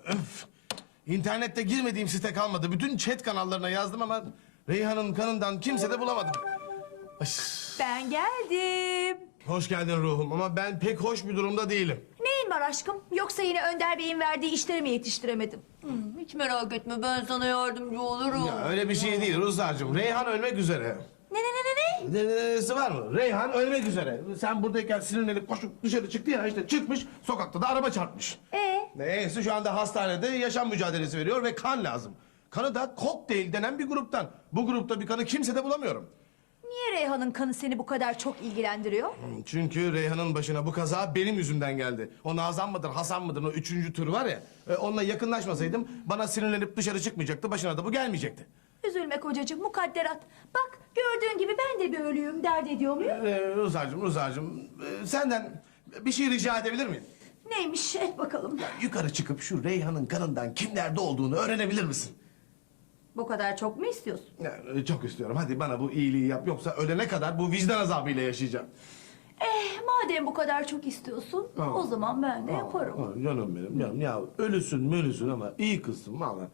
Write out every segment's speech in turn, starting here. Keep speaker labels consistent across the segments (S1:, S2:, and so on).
S1: Öf. İnternette girmediğim site kalmadı. Bütün chat kanallarına yazdım ama Reyhan'ın kanından kimse de bulamadım. Ay.
S2: Ben geldim.
S1: Hoş geldin ruhum ama ben pek hoş bir durumda değilim.
S2: Neyin var aşkım? Yoksa yine Önder Bey'in verdiği işleri mi yetiştiremedim? Hiç merak etme, ben sana yardımcı olurum.
S1: Ya öyle bir şey değil Ruslar'cığım. Reyhan ölmek üzere.
S2: Ne?
S1: Nesi var mı? Reyhan ölmek üzere. Sen buradayken sinirlenip koşup dışarı çıktı ya işte çıkmış sokakta da araba çarpmış. Neyse şu anda hastanede yaşam mücadelesi veriyor ve kan lazım. Kanı da kokteyl denen bir gruptan. Bu grupta bir kanı kimsede bulamıyorum.
S2: Niye Reyhan'ın kanı seni bu kadar çok ilgilendiriyor?
S1: Çünkü Reyhan'ın başına bu kaza benim yüzümden geldi. O Nazan mıdır, Hasan mıdır o üçüncü tür var ya. Onunla yakınlaşmasaydım bana sinirlenip dışarı çıkmayacaktı. Başına da bu gelmeyecekti.
S2: Üzülme kocacığım, mukadderat. Bak gördüğün gibi ben de bir ölüyüm, dert ediyor muyum?
S1: Ruslar'cığım senden bir şey rica edebilir miyim?
S2: Neymiş, et bakalım.
S1: Yukarı çıkıp şu Reyhan'ın kanından kimlerde olduğunu öğrenebilir misin?
S2: Bu kadar çok mu istiyorsun?
S1: Çok istiyorum. Hadi bana bu iyiliği yap. Yoksa ölene kadar bu vicdan azabıyla yaşayacağım.
S2: Madem bu kadar çok istiyorsun, o zaman ben de yaparım.
S1: Canım benim canım. Ya ölüsün ama iyi kızsın valla.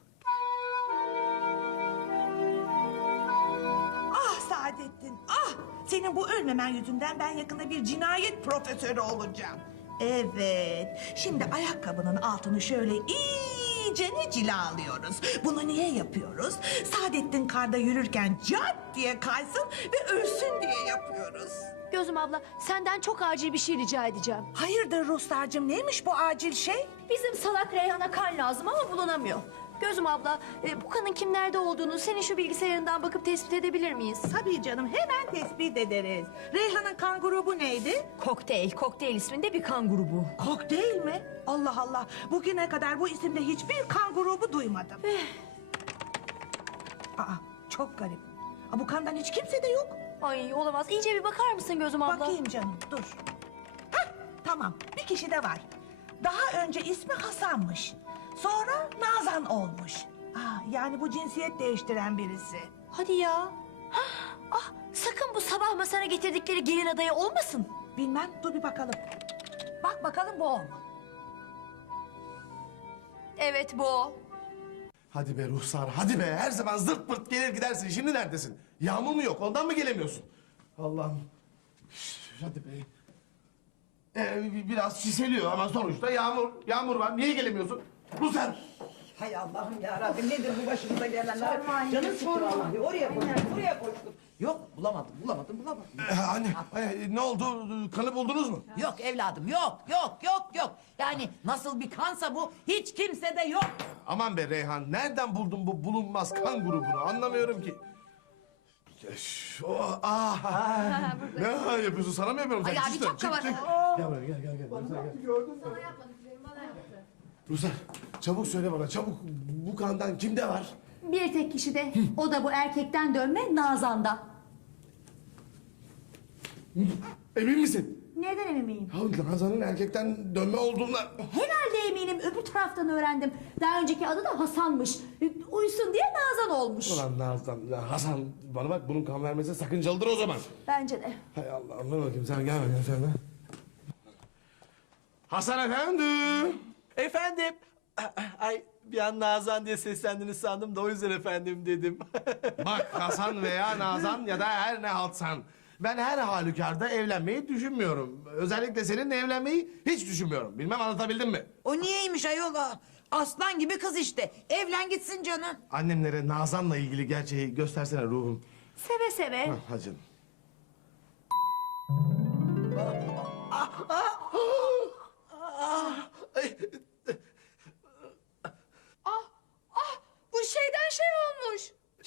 S3: Ah Saadettin, ah! Senin bu ölmemen yüzünden ben yakında bir cinayet profesörü olacağım. Evet, şimdi ayakkabının altını şöyle iyicene cilalıyoruz. Bunu niye yapıyoruz? Saadettin karda yürürken cart diye kaysın ve ölsün diye yapıyoruz.
S2: Gözüm abla, senden çok acil bir şey rica edeceğim.
S3: Hayırdır Ruslarcığım, neymiş bu acil şey?
S2: Bizim salak Reyhan'a kan lazım ama bulunamıyor. Gözüm abla, bu kanın kimlerde olduğunu senin şu bilgisayarından bakıp tespit edebilir miyiz?
S3: Tabii canım, hemen tespit ederiz. Reyhan'ın kan grubu neydi?
S2: Kokteyl isminde bir kan grubu.
S3: Kokteyl mi? Allah Allah, bugüne kadar bu isimde hiçbir kan grubu duymadım. Aa, çok garip. Bu kandan hiç kimse de yok.
S2: Ay olamaz, iyice bir bakar mısın Gözüm abla?
S3: Bakayım canım, dur. Hah, tamam, bir kişi de var. Daha önce ismi Hasan'mış. Sonra Nazan olmuş. Yani bu cinsiyet değiştiren birisi.
S2: Hadi ya. Sakın bu sabah masana getirdikleri gelin adayı olmasın.
S3: Bilmem, dur bir bakalım. Bak bakalım bu o mu?
S2: Evet bu o.
S1: Hadi be Ruhsar hadi be. Her zaman zırt pırt gelir gidersin. Şimdi neredesin? Yağmur mu yok? Ondan mı gelemiyorsun? Allah'ım. Hadi be. Biraz çiseliyor ama sonuçta yağmur var. Niye gelemiyorsun? Ruhsar.
S4: Hay Allah'ım ya Rabbim nedir bu başımıza gelenler? Canım sıktı vallahi. Oraya koştum, buraya koştum. Yok bulamadım.
S1: Anne ne oldu? Kanı buldunuz mu?
S4: Yok evladım yok. Yani nasıl bir kansa bu hiç kimse de yok.
S1: Aman be Reyhan. Nereden buldun bu bulunmaz kan grubunu? Anlamıyorum ki. Ne yapıyorsun? Sana mı yapıyorum?
S2: Ay abi, çok kaba.
S1: Gel buraya gel. Ruslar çabuk söyle bana çabuk. Bu kandan kimde var?
S2: Bir tek kişi de, o da bu erkekten dönme Nazan'da.
S1: Emin misin?
S2: Neden emin miyim?
S1: Ya Nazan'ın erkekten dönme olduğuna...
S2: Herhalde eminim, öbür taraftan öğrendim. Daha önceki adı da Hasan'mış. Uysun diye Nazan olmuş.
S1: Ulan Nazan, ya Hasan bana bak bunun kan vermesi sakıncalıdır o zaman.
S2: Bence de.
S1: Hay Allah'ım dur bakayım sen gel bakayım sen de. Hasan efendi.
S5: Efendim. Ay bir an Nazan diye seslendiniz sandım da o yüzden efendim dedim.
S1: Bak Hasan veya Nazan ya da her ne haltsan. Ben her halükarda evlenmeyi düşünmüyorum. Özellikle seninle evlenmeyi hiç düşünmüyorum. Bilmem anlatabildim mi?
S4: O niyeymiş ayol o? Aslan gibi kız işte. Evlen gitsin canım.
S1: Annemlere Nazan'la ilgili gerçeği göstersene ruhum.
S2: Seve seve.
S1: Hadi canım.
S2: Bu şeyden şey olmuş.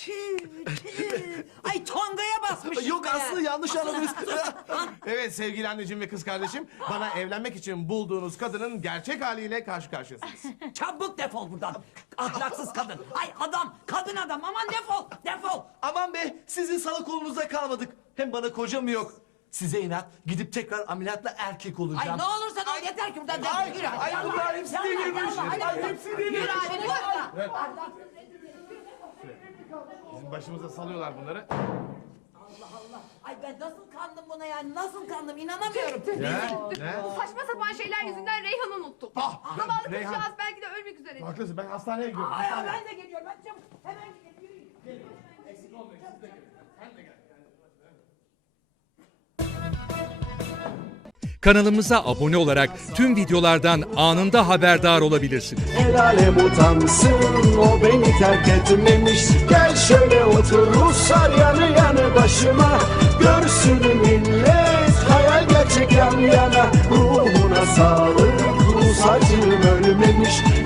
S4: Ay tongaya basmış.
S5: Yok
S4: işte.
S5: Aslı yanlış anladınız.
S1: Evet sevgili anneciğim ve kız kardeşim. Bana evlenmek için bulduğunuz kadının gerçek haliyle karşı karşıyasınız.
S4: Çabuk defol buradan. Ahlaksız kadın. Ay adam, kadın adam. Aman defol.
S5: Aman be sizin salak kolunuza kalmadık. Hem bana kocam yok. Size inat gidip tekrar ameliyatla erkek
S4: Ay
S5: olacağım.
S4: ne olursan ol yeter ki buradan defol. Yürü hadi.
S5: Ay
S4: yallah.
S5: bunlar hepsi
S4: Yallah,
S5: delirmiş.
S4: yallah, hadi.
S5: Ay hepsi
S4: Yürü
S5: delirmiş.
S4: hadi. Yürü.
S1: Bizim başımıza salıyorlar bunları.
S4: Ay ben nasıl kandım buna yani nasıl kandım inanamıyorum.
S1: Ne?
S6: Bu saçma sapan şeyler yüzünden Reyhan'ı unuttum.
S1: Ah,
S6: Zavallı
S1: Reyhan.
S6: kızcağız belki de ölmek ölmek üzere.
S1: Haklısın, ben hastaneye gidiyorum.
S4: Ay, ay, ben de geliyorum. Hadi çabuk. Hemen gidelim. Yürüyün.
S1: Eksik olmayın, siz de gelin. Sen de gel.
S7: Kanalımıza abone olarak tüm videolardan anında haberdar olabilirsiniz.
S8: El alem utansın, o beni terk etmemiş. Gel şöyle otur Ruslar yanı yanı başıma. Görsün millet, hayal gerçek yan yana. Ruhuna sağlık, Rus acım ölmemiş.